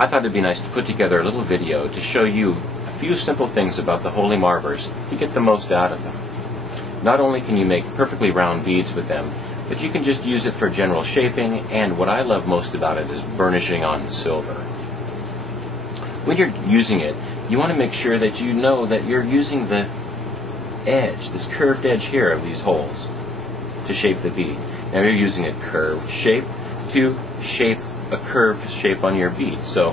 I thought it'd be nice to put together a little video to show you a few simple things about the Holey Marvers to get the most out of them. Not only can you make perfectly round beads with them, but you can just use it for general shaping, and what I love most about it is burnishing on silver. When you're using it, you want to make sure that you know that you're using the edge, this curved edge here of these holes, to shape the bead. Now you're using a curved shape to shape a curved shape on your bead. So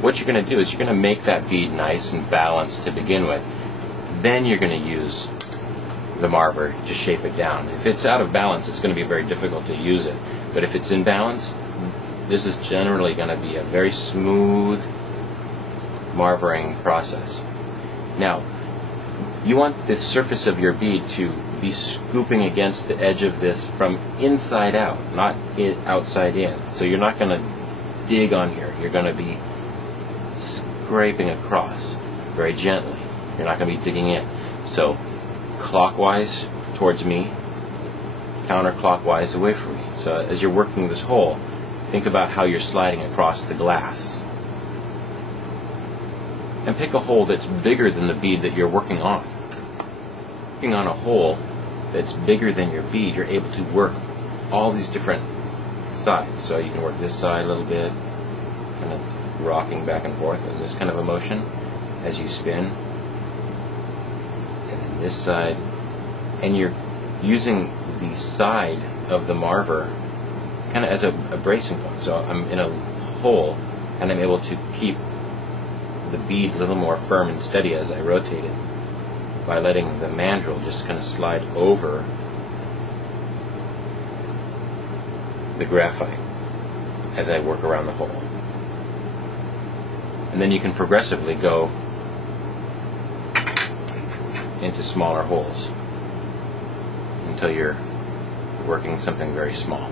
what you're going to do is you're going to make that bead nice and balanced to begin with. Then you're going to use the marver to shape it down. If it's out of balance, it's going to be very difficult to use it. But if it's in balance, this is generally going to be a very smooth marvering process. Now, you want the surface of your bead to be scooping against the edge of this from inside out, not outside in. So you're not going to dig on here. You're going to be scraping across very gently. You're not going to be digging in. So clockwise towards me, counterclockwise away from me. So as you're working this hole, think about how you're sliding across the glass. And pick a hole that's bigger than the bead that you're working on. Working on a hole that's bigger than your bead, you're able to work all these different sides. So you can work this side a little bit, kind of rocking back and forth in this kind of a motion as you spin. And then this side. And you're using the side of the marver kind of as a bracing point. So I'm in a hole and I'm able to keep the bead a little more firm and steady as I rotate it by letting the mandrel just kind of slide over the graphite as I work around the hole. And then you can progressively go into smaller holes until you're working something very small.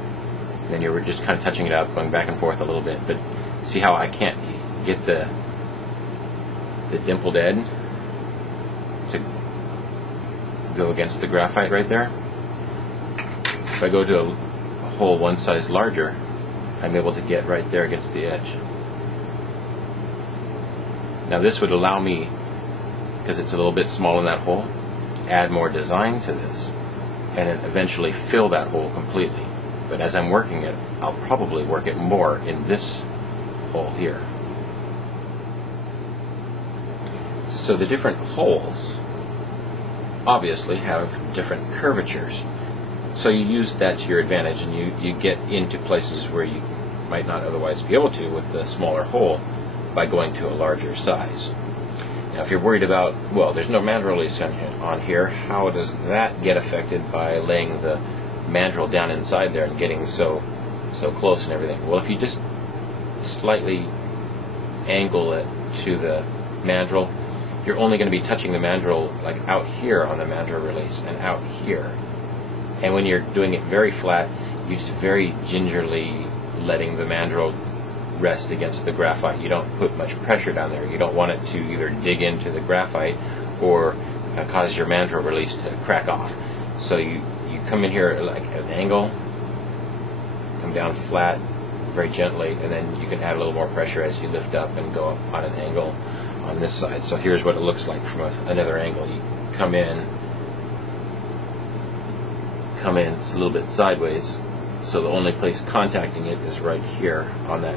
And then you're just kind of touching it out, going back and forth a little bit. But see how I can't get the dimpled end to go against the graphite right there? If I go to a hole one size larger, I'm able to get right there against the edge. Now this would allow me, because it's a little bit small in that hole, add more design to this and then eventually fill that hole completely. But as I'm working it, I'll probably work it more in this hole here. So the different holes obviously have different curvatures. So you use that to your advantage, and you get into places where you might not otherwise be able to with the smaller hole by going to a larger size. Now if you're worried about, well, there's no mandrel release on here, how does that get affected by laying the mandrel down inside there and getting so close and everything? Well, if you just slightly angle it to the mandrel, you're only going to be touching the mandrel like out here on the mandrel release and out here. And when you're doing it very flat, you're just very gingerly letting the mandrel rest against the graphite. You don't put much pressure down there. You don't want it to either dig into the graphite or cause your mandrel release to crack off. So you come in here like at an angle, come down flat very gently, and then you can add a little more pressure as you lift up and go up on an angle on this side. So here's what it looks like from another angle. You come in, it's a little bit sideways, so the only place contacting it is right here on that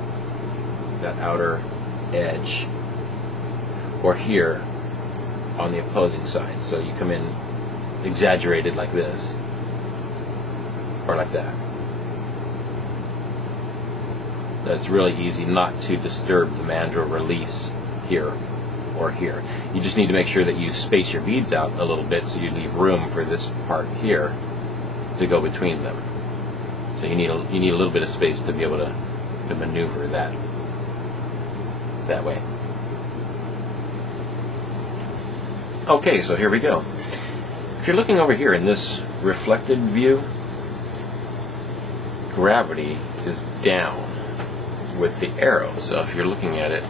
outer edge, or here on the opposing side. So you come in exaggerated like this, or like that. That's really easy not to disturb the mandrel release here or here. You just need to make sure that you space your beads out a little bit so you leave room for this part here to go between them. So you need a little bit of space to be able to maneuver that way. Okay, so here we go. If you're looking over here in this reflected view, gravity is down with the arrow. So if you're looking at it,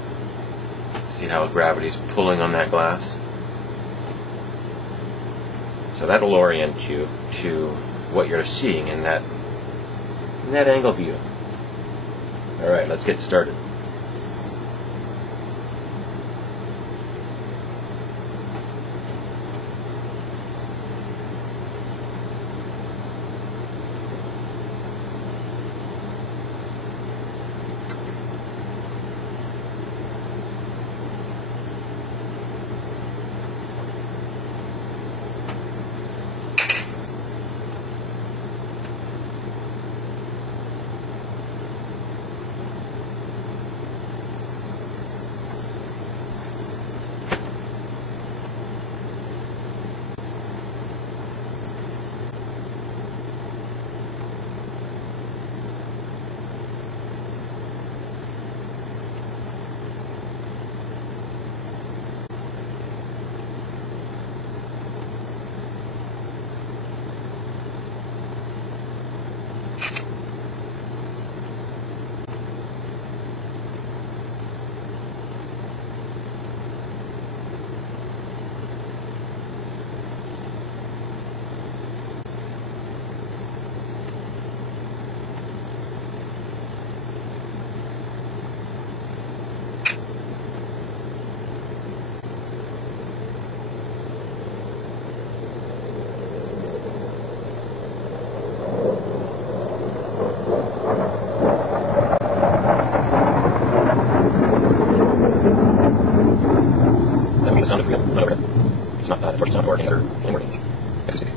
see how gravity is pulling on that glass? So that'll orient you to what you're seeing in that angle view. Alright, let's get started. the sound of freedom. It's not torch sound or any other flame working acoustic.